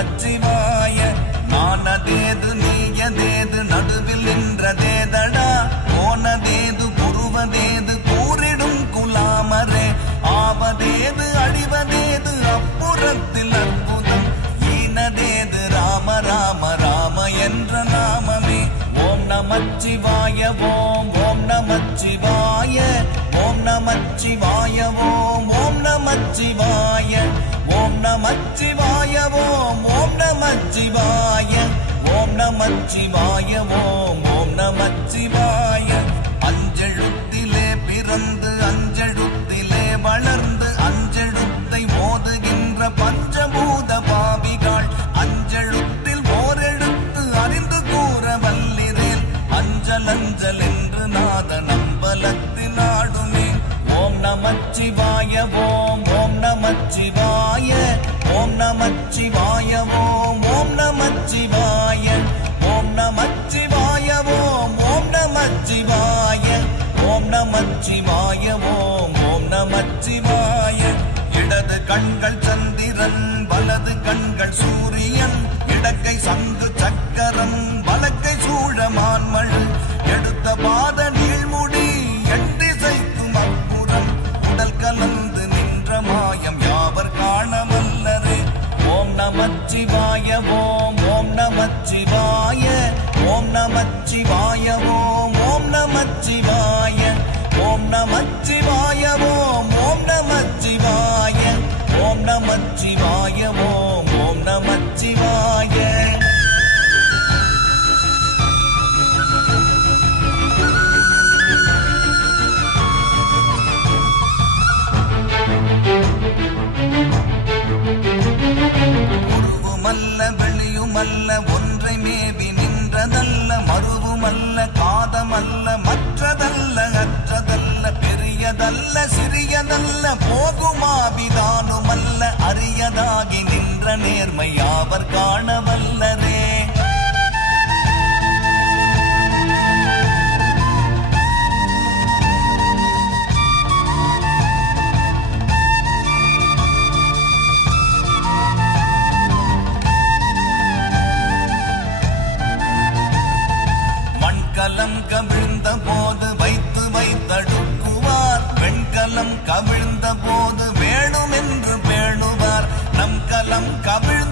நமச்சிவாய நானதேது நீயதேது நடுவில் நின்றதேதடா? போனதேது புருவதேது கூறிடும் குலாமரே ஆவதேது அழிவதேது அப்புறத்தில் அற்புதம். ஈனதேது ராம ராம ராம என்ற நாமமே. ஓம் நமச்சிவாய ஓம் ஓம் நமச்சிவாய ஓம் நமச்சிவாய ஓம் ஓம் நமச்சிவாய ஓம் நமச்சிவாய ஓம் நமச்சிவாய ஓம் ஓம் நமச்சிவாய அஞ்செழுத்திலே பிறந்து அஞ்செழுத்திலே வளர்ந்து அஞ்செழுத்தை மோதுகின்ற பஞ்சபூத பாவிகள். அஞ்செழுத்தில் ஓரெழுத்து அறிந்து கூற வல்லிரேல். அஞ்சல் அஞ்சல் என்று நாத நம்பலத்தில் ஆடுமே ஓம் நமச்சிவாய ஓம் ஓம் நமச்சிவாய ஓம் நமச்சிவாய ஓம் ஓம் நமச்சிவாய ஓம் ஓம் நமச்சிவாய. இடது கண்கள் சந்திரன் வலது கண்கள் சூரியன். நமச்சிவாய ஓம் ஓம் நமச்சிவாய ஓம் நமச்சிவாய ஓம் ஓம் நமச்சிவாய. உருவுமல்ல வெளியுமல்ல ஒன்றை மேவி நின்றதல்ல மறுவுமல்ல காதமல்ல சிறியதல்ல போகுமாவிதானுமல்ல அரியதாகி நின்ற நேர்மை அவர் காணவல்லரே. வல்லரே நம் கவிழ்